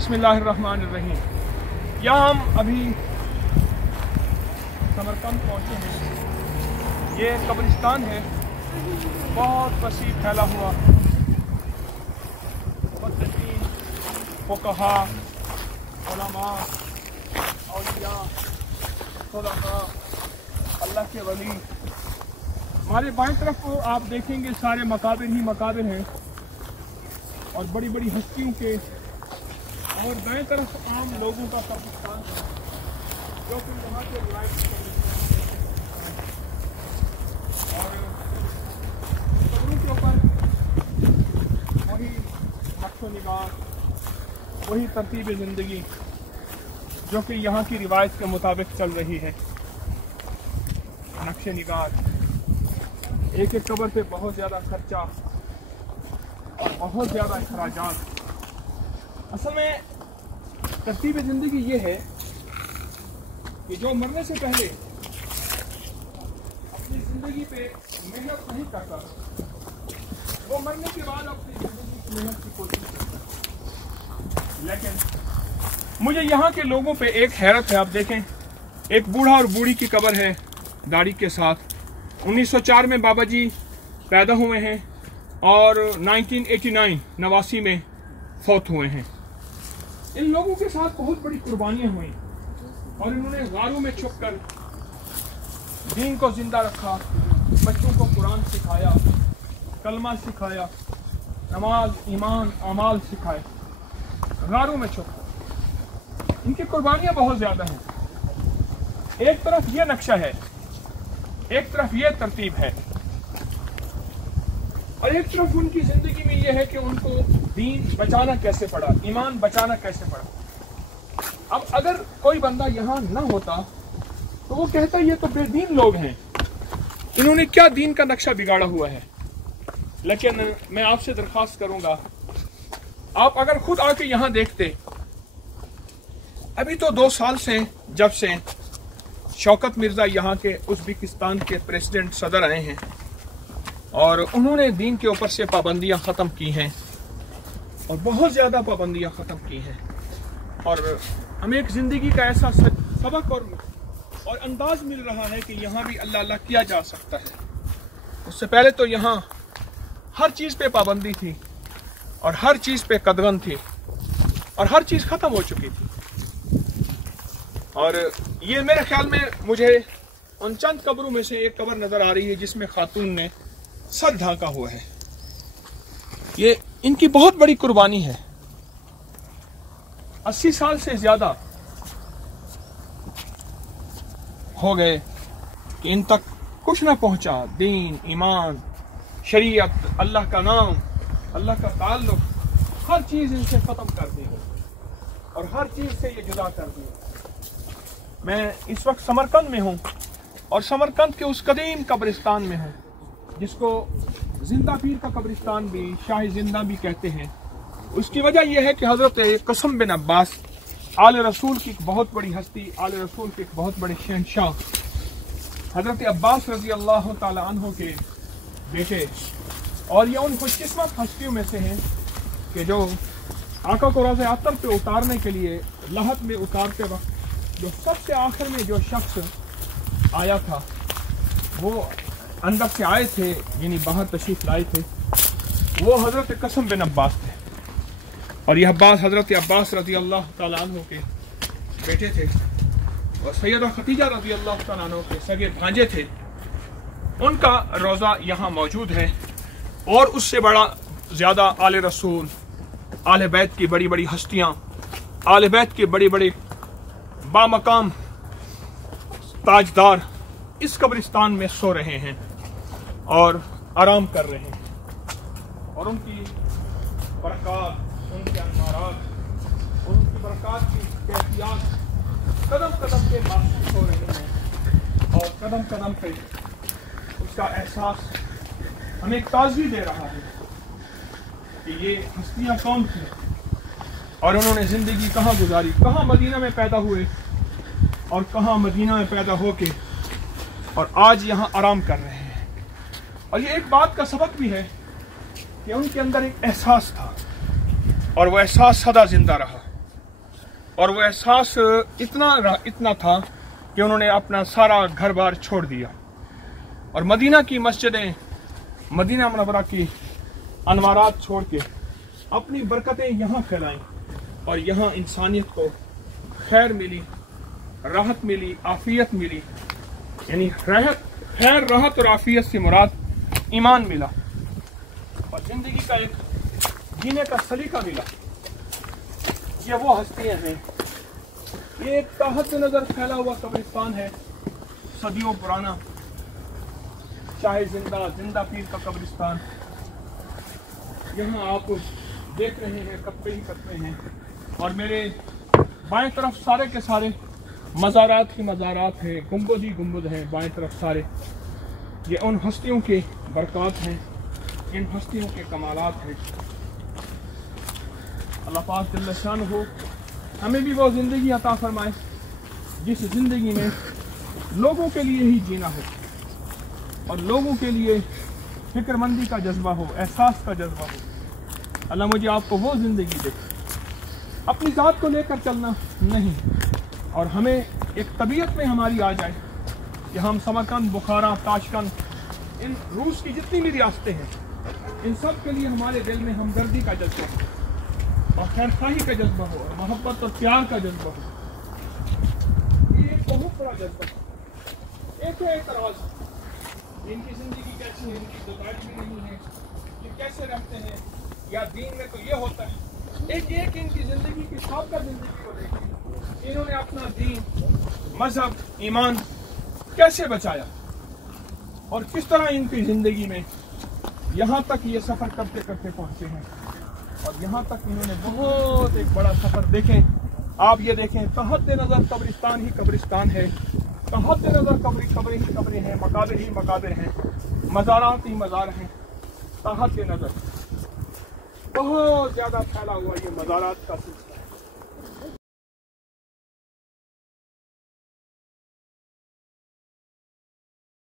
बिस्मिल्लाहिर्रहमानिर्रहीम। यहाँ हम अभी समरकंद पहुँचे हैं। ये कब्रिस्तान है, बहुत वसी फैला हुआ। मुहद्दिसीन, फुक़हा, उलमा, औलिया, सुलहा, अल्लाह के वली। हमारे बाएं तरफ को आप देखेंगे सारे मकाबिर ही मकाबिर हैं और बड़ी बड़ी हस्तियों के, और दाएं तरफ आम लोगों का कब्रिस्तान है जो कि यहाँ के रिवायत और कब्रों के ऊपर वही नक्शो निगार, वही तरतीब ज़िंदगी जो कि यहाँ की रिवायत के मुताबिक चल रही है। नक्शे निगार, एक एक कब्र पे बहुत ज़्यादा खर्चा और बहुत ज़्यादा अखराजात। असल में तरतीब ज़िंदगी ये है कि जो मरने से पहले अपनी ज़िंदगी पे मेहनत नहीं करता, वो मरने के बाद अपनी ज़िंदगी की मेहनत की कोशिश करता। लेकिन मुझे यहाँ के लोगों पे एक हैरत है। आप देखें, एक बूढ़ा और बूढ़ी की कब्र है दाढ़ी के साथ। 1904 में बाबा जी पैदा हुए हैं और 1989 में फौत हुए हैं। इन लोगों के साथ बहुत बड़ी कुर्बानियां हुई और इन्होंने गारों में छुपकर दीन को जिंदा रखा, बच्चों को कुरान सिखाया, कलमा सिखाया, नमाज, ईमान, अमाल सिखाए, गारों में छुपकर। इनकी कुर्बानियां बहुत ज्यादा हैं। एक तरफ ये नक्शा है, एक तरफ ये तरतीब है, और एक तरफ उनकी जिंदगी में यह है कि उनको दीन बचाना कैसे पड़ा, ईमान बचाना कैसे पड़ा। अब अगर कोई बंदा यहाँ ना होता तो वो कहता ये तो बेदीन लोग हैं, इन्होंने क्या दीन का नक्शा बिगाड़ा हुआ है। लेकिन मैं आपसे दरख्वास्त करूंगा, आप अगर खुद आके यहाँ देखते, अभी तो 2 साल से जब से शौकत मिर्जा यहाँ के उज़्बेकिस्तान के प्रेसिडेंट सदर आए हैं और उन्होंने दीन के ऊपर से पाबंदियां ख़त्म की हैं और बहुत ज़्यादा पाबंदियां ख़त्म की हैं, और हमें एक ज़िंदगी का ऐसा सबक और अंदाज़ मिल रहा है कि यहाँ भी अल्लाह अल्लाह किया जा सकता है। उससे पहले तो यहाँ हर चीज़ पे पाबंदी थी और हर चीज़ पे कदगन थी और हर चीज़ ख़त्म हो चुकी थी। और ये मेरे ख्याल में मुझे उन चंद कब्रों में से एक कब्र नज़र आ रही है जिसमें खातून ने सर ढांका हुआ है। ये इनकी बहुत बड़ी कुर्बानी है। 80 साल से ज्यादा हो गए कि इन तक कुछ ना पहुंचा। दीन, ईमान, शरीयत, अल्लाह का नाम, अल्लाह का ताल्लुक, हर चीज इनसे खत्म कर दी और हर चीज से ये जुदा कर दिया। मैं इस वक्त समरकंद में हूँ और समरकंद के उस कदीम कब्रिस्तान में हूँ जिसको जिंदा पीर का कब्रिस्तान भी, शाह जिंदा भी कहते हैं। उसकी वजह यह है कि हज़रत कसम बिन अब्बास आले रसूल की एक बहुत बड़ी हस्ती, आले रसूल के एक बहुत बड़े शहंशाह हज़रत अब्बास रज़ी अल्लाह ताला अन्हु के बेटे, और ये उन खुशकिस्मत हस्तियों में से हैं कि जो आका को रोज़े आतर पे उतारने के लिए लहद में उतारते वक्त जो सबसे आखिर में जो शख्स आया था वो अंदर से आए थे, यानी बाहर तशरीफ लाए थे, वो हज़रत कसम बिन अब्बास थे। और यह अब्बास हज़रत अब्बास रज़ी अल्लाह ताला अन्हु के बेटे थे और सैयदा खतीजा रज़ी अल्लाह ताला अन्हु के सगे भांजे थे। उनका रोज़ा यहाँ मौजूद है और उससे बड़ा ज़्यादा आले रसूल, आले बैत की बड़ी बड़ी हस्तियाँ, आले बैत के बड़े बड़े बामकाम ताजदार इस कब्रिस्तान में सो रहे हैं और आराम कर रहे हैं, और उनकी बरक़ात, उनके अनवारात, उनकी बरक़ात की कैफियत कदम कदम पे महसूस हो रही हैं और कदम कदम पे उसका एहसास हमें ताज़गी दे रहा है कि ये हस्तियाँ कौन थी और उन्होंने ज़िंदगी कहाँ गुजारी, कहाँ मदीना में पैदा हुए और कहाँ मदीना में पैदा होके और आज यहाँ आराम कर रहे हैं। और ये एक बात का सबक भी है कि उनके अंदर एक एहसास था और वो एहसास सदा जिंदा रहा। और वो एहसास इतना था कि उन्होंने अपना सारा घर बार छोड़ दिया और मदीना की मस्जिदें, मदीना मुनव्वरा की अनवारात छोड़ के अपनी बरकतें यहाँ फैलाईं और यहाँ इंसानियत को खैर मिली, राहत मिली, आफियत मिली। यानी खैर, राहत और आफियत से मुराद ईमान मिला और जिंदगी का एक जीने का सलीका मिला। ये वो हस्तियां हैं। ये एक ताहत नजर फैला हुआ कब्रिस्तान है, सदियों पुराना, चाहे जिंदा पीर का कब्रिस्तान। यहाँ आप देख रहे हैं कत्ते ही कत्ते हैं और मेरे बाएं तरफ सारे के सारे मज़ारात ही मज़ारात हैं, गुंबद ही गुंबद हैं बाएं तरफ सारे। ये उन हस्तियों के बरक़ात हैं, इन हस्तियों के कमालात हैं। अल्लाह पाक जल्ल शानहू हमें भी वो ज़िंदगी अता फरमाए जिस ज़िंदगी में लोगों के लिए ही जीना हो और लोगों के लिए फिक्रमंदी का जज्बा हो, एहसास का जज्बा हो। अल्लाह मुझे आपको वो ज़िंदगी दे, अपनी ज़ात को लेकर चलना नहीं, और हमें एक तबीयत में हमारी आ जाए कि हम समरकंद, बुखारा, ताशकंद, इन रूस की जितनी भी रियासतें हैं, इन सब के लिए हमारे दिल में हमदर्दी का जज्बा हो और खैरखाही का जज्बा हो और मोहब्बत और प्यार का जज्बा हो। ये एक बहुत बड़ा जज्बा है। एक है एतराज़, इनकी ज़िंदगी कैसी है, इनकी गुजारी भी नहीं है, ये कैसे रहते हैं, या दीन में तो ये होता है। एक इनकी ज़िंदगी की साबका ज़िंदगी को देखिए, इन्होंने अपना दीन, मजहब, ईमान कैसे बचाया और किस तरह इनकी ज़िंदगी में यहाँ तक ये सफ़र करते करते पहुँचे हैं। और यहाँ तक इन्होंने बहुत एक बड़ा सफ़र, देखें आप, ये देखें, तहत नज़र कब्रिस्तान ही कब्रिस्तान है, तहत नज़र कब्रें ही कब्रें हैं, मकाबिर ही मकाबिर हैं, मज़ारात ही मज़ार हैं। तहत नज़र बहुत ज़्यादा फैला हुआ ये मज़ारात का सिलसिला।